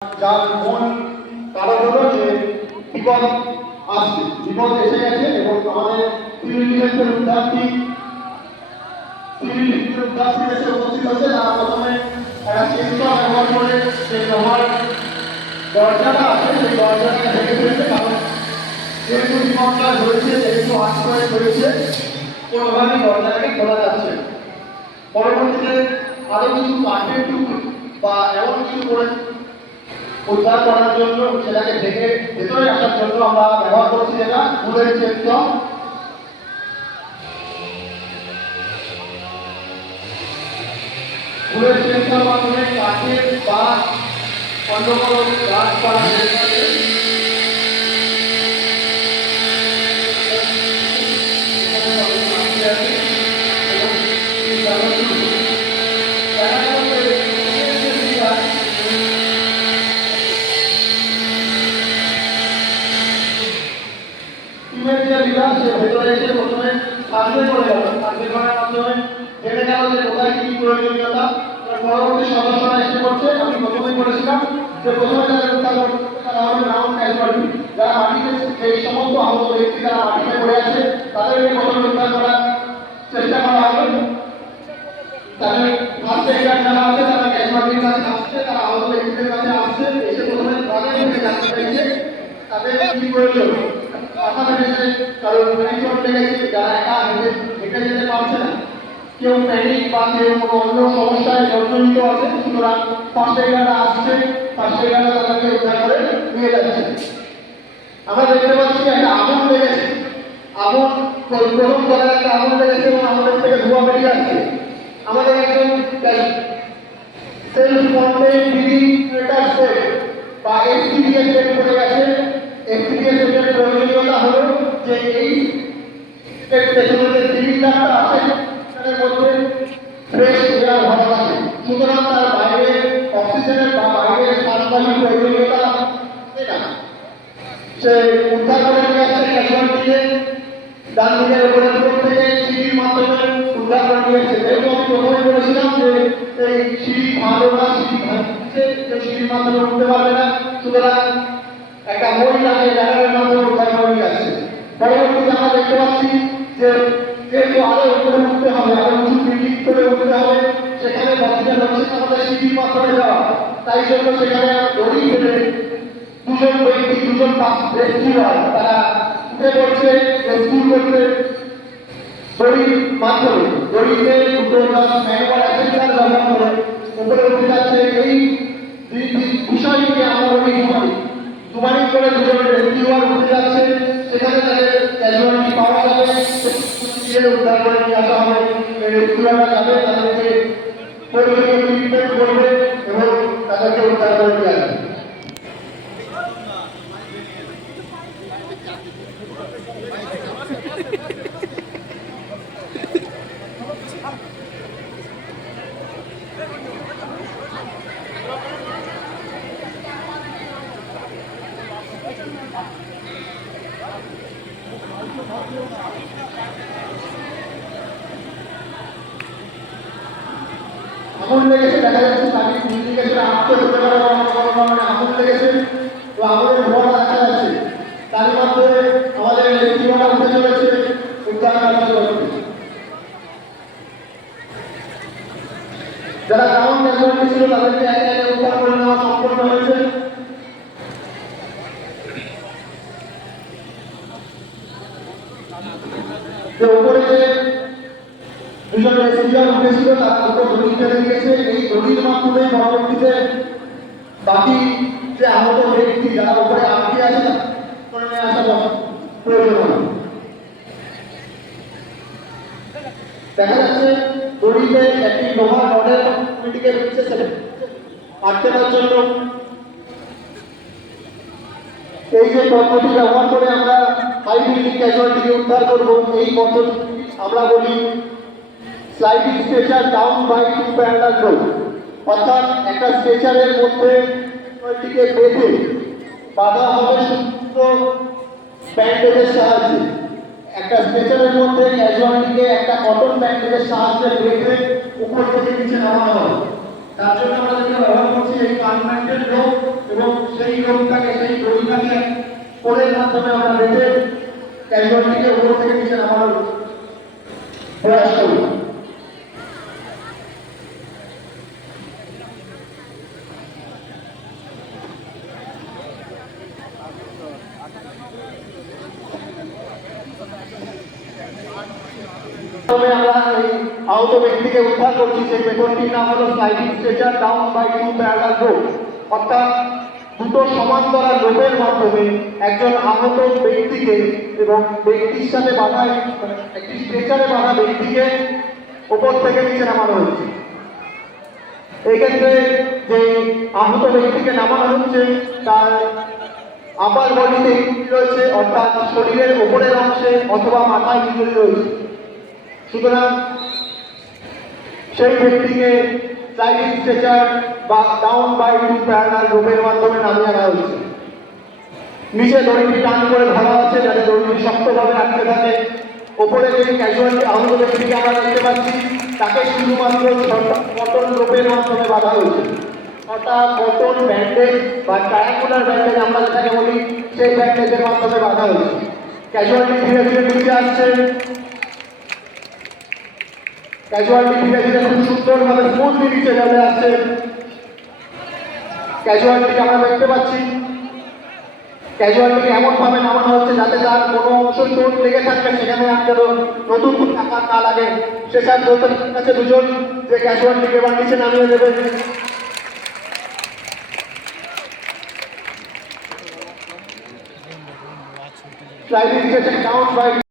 যার মন কারণ হলো যে বিপদ আসছে, বিপদ এসে গেছে এবং আমাদের উদ্যানটি এসে উপস্থিত হচ্ছে। তারা প্রথমে একটা চেষ্টা ব্যবহার করে সেই লোহার দরজাটা আছে সেই দরজাটা ভেঙে ফেলছে, কারণ যেহেতু বিপদটা ধরেছে যেহেতু আশ্রয় ধরেছে কোনোভাবেই দরজাটাকে খোলা যাচ্ছে। পরবর্তীতে আরো কিছু কাঠের টুকরো বা এমন কিছু করে উদ্ধার করার জন্য সেটাকে ভেঙে ভেতরে আসার জন্য আমরা ব্যবহার করছি যেটা ফুলের চেন। ফুলের চেনটার মাধ্যমে কাঠের বা অন্য কোনো গাছপালা ভেতরে এসে প্রথমে সার্ভে করে গেল, সার্ভে করার মাধ্যমে জেনে গেল যে কোথায় কি প্রয়োজনীয়তা। পরবর্তী সদস্যরা এসে করছে। আমি প্রথমেই বলেছিলাম যে প্রথমে যাদের উদ্ধার করতে তারা হবে গ্রাউন্ড ক্যাজুয়ালিটি, যারা মাটিতে এই সমস্ত আহত ব্যক্তি যারা মাটিতে পড়ে আছে তাদেরকে প্রথমে উদ্ধার করার চেষ্টা করা হবে। তাদের ফার্স্ট এইডার যারা আছে তারা ক্যাজুয়ালিটির কাছে আসছে, তারা আহত ব্যক্তিদের কাছে আসছে, এসে প্রথমে তাদের থেকে জানতে পেরেছে তাদের কি প্রয়োজন। কারণ চোট লেগেছে, যারা একা হেঁটে যেতে পারছে না, কেউ প্যানিক বা কেউ কোনো অন্য সমস্যায় জর্জরিত আছে, সুতরাং ফার্স্ট এইডাররা আসছে, ফার্স্ট এইডাররা তাদেরকে উদ্ধার করে নিয়ে যাচ্ছে। আমরা দেখতে পাচ্ছি একটা আগুন লেগেছে, আগুন প্রথম তলায় একটা আগুন লেগেছে এবং আমাদের থেকে ধোঁয়া বেরিয়ে আসছে। আমাদের একজন সেলফ কন্টেন্ট ডিজিটাল সেট বা এসটিডিএস সেট করে গেছে। এসটিডিএস সেটের প্রয়োজনীয়তা হলো যে এই পেছনে যে সিলিন্ডারটা আছে সেটার মধ্যে ফ্রেশ এয়ার ভরা থাকে, সুতরাং তার বাইরে অক্সিজেনের বা বাইরে শ্বাসবায়ুর প্রয়োজনীয়তা থাকে না। সে উদ্ধার করে নিয়ে আসছে ক্যাজুয়ালিটিকে, ডান দিকের উপরের ফ্লোর থেকে সিঁড়ির মাধ্যমে উদ্ধার করে নিয়ে এসেছে। যেহেতু আমি প্রথমে বলেছিলাম যে এই সিঁড়ি ভালো না, সিঁড়ি ভাঙছে, কেউ সিঁড়ির মাধ্যমে উঠতে পারবে না, সুতরাং একটা মহিলাকে ব্যানারের মাধ্যমে উদ্ধার করে নিয়ে আসছে। পরবর্তীতে আমরা দেখতে পাচ্ছি যে যেহেতু আরো উপরে উঠতে হবে, আরো উঁচু বিল্ডিং করে উঠতে হবে, সেখানে পসিবল হচ্ছে আমাদের সিঁড়ির মাধ্যমে যাওয়া, তাই জন্য সেখানে দড়ি ফেলে দুজন ব্যক্তি দুজন রেস্কিউয়ার তারা উঠে পড়ছে রেস্কিউ করতে দড়ির মাধ্যমে। দড়িতে দুটো ম্যানুয়াল অ্যাসেম্বলার ব্যবহার করে উপরে উঠে যাচ্ছে। এই বিষয়টিকে আমরা বলি দুবারি করে দুজন রেস্কিউয়ার উঠে যাচ্ছে, সেখানে তাদের ক্যাজুয়ালিটি পাওয়া যাবে, উদ্ধার করে নিয়ে আসা হবে। রেস্কিউয়াররা যাবে, তাদেরকে প্রয়োজনীয় ট্রিটমেন্ট করবে এবং তাদেরকে উদ্ধার করে নিয়ে আসবে। আগুন লেগেছে, দেখা যাচ্ছে তাকে ইন্ডিকেশনে আটকে হতে পারে, কোনো কারণে আগুন লেগেছে, তো আগুনের ধোঁয়াটা দেখা যাচ্ছে। তার মধ্যে আমাদের রেস্কিউয়াররা উঠে চলেছে উদ্ধার কার্য করতে। যারা গ্রাউন্ড ক্যাজুয়ালিটি ছিল তাদেরকে একে একে উদ্ধার করে নেওয়া সম্পন্ন হয়েছে। উপরে যে দুজন রেস্কিউয়ার উঠেছিল তারা দুটো দড়ি ফেলে দিয়েছে। এই দড়ির মাধ্যমে পরবর্তীতে বাকি যে আহত ব্যক্তি যারা উপরে আটকে আছে করে নিয়ে আসা প্রয়োজন। দেখা যাচ্ছে দড়িতে একটি লোহার রডের কমিটিকে দিচ্ছে আটকানোর জন্য। এই যে পদ্ধতি ব্যবহার করে আমরা হাই বিল্ডিং ক্যাজুয়ালিটিকে উদ্ধার করবো, এই পদ্ধতি আমরা বলি sliding stretcher down by two parallel road. অর্থাৎ একটা স্ট্রেচারের মধ্যে ক্যাজুয়ালিটিকে বেঁধে বাঁধা হবে সূত্র ব্যান্ডেজের সাহায্যে। একটা স্ট্রেচারের মধ্যে ক্যাজুয়ালিটিকে একটা কটন ব্যান্ডেজের সাহায্যে বেঁধে উপর থেকে নিচে নামানো হবে। তার জন্য আমরা যেটা ব্যবহার করছি এই পার্মানেন্ট রোপ এবং দড়ি থাকে সেই দড়িটাকে কোলের মাধ্যমে আমরা বেঁধে ক্যাজুয়ালিটিকে উপর থেকে নিচে নামানোর প্রয়াস করি। তবে আমরা এই আহত ব্যক্তিকে উদ্ধার করছি। সেই বেতনটির নাম হলো sliding stretcher down by 2 parallel rope, অর্থাৎ দুটো সমান্তরাল রোপের মাধ্যমে একজন আহত ব্যক্তিকে এবং ব্যক্তির সাথে বাধা একটি স্ট্রেচারে বাধা ব্যক্তিকে ওপর থেকে নিচে নামানো হচ্ছে। এক্ষেত্রে যে আহত ব্যক্তিকে নামানো হচ্ছে তার আপার বডিতে ইনজুরি রয়েছে, অর্থাৎ শরীরের ওপরের অংশে অথবা মাথায় ইনজুরি রয়েছে। সুতরাং সেই ব্যক্তিকে স্লাইডিং স্ট্রেচার বা ডাউন বাই 2 প্যারালাল রোপের মাধ্যমে নামিয়ে আনা হচ্ছে। নিচে দড়িটি টান করে ধরা আছে যাতে দড়িটি শক্তভাবে আটকে থাকে। ওপরে যে ক্যাজুয়ালি আহত ব্যক্তিকে আমরা দেখতে পাচ্ছি তাকে শুধুমাত্র কটন রোপের মাধ্যমে বাঁধা হয়েছে, অর্থাৎ কটন ব্যান্ডেজ বা ট্রায়াঙ্গুলার ব্যান্ডেজ আমরা যেটাকে বলি সেই ব্যান্ডেজের মাধ্যমে বাঁধা হয়েছে। ক্যাজুয়ালিটি ধীরে ধীরে নিচে আসছে। ক্যাজুয়ালিটি ধীরে ধীরে খুব সুন্দরভাবে স্মুথলি নিচে চলে আসছে। ক্যাজুয়ালিটিকে আমরা দেখতে পাচ্ছি। ক্যাজুয়ালিটিকে এমনভাবে নামানো হচ্ছে যাতে তার কোনো অংশ চোট লেগে থাকলে সেখানে একটা নতুন করে আঘাত না লাগে। স্ট্রেচার ধরতে কাছে দুজন যে ক্যাজুয়ালিটিকে এবার নিচে নামিয়ে দেবে। Sliding stretcher down by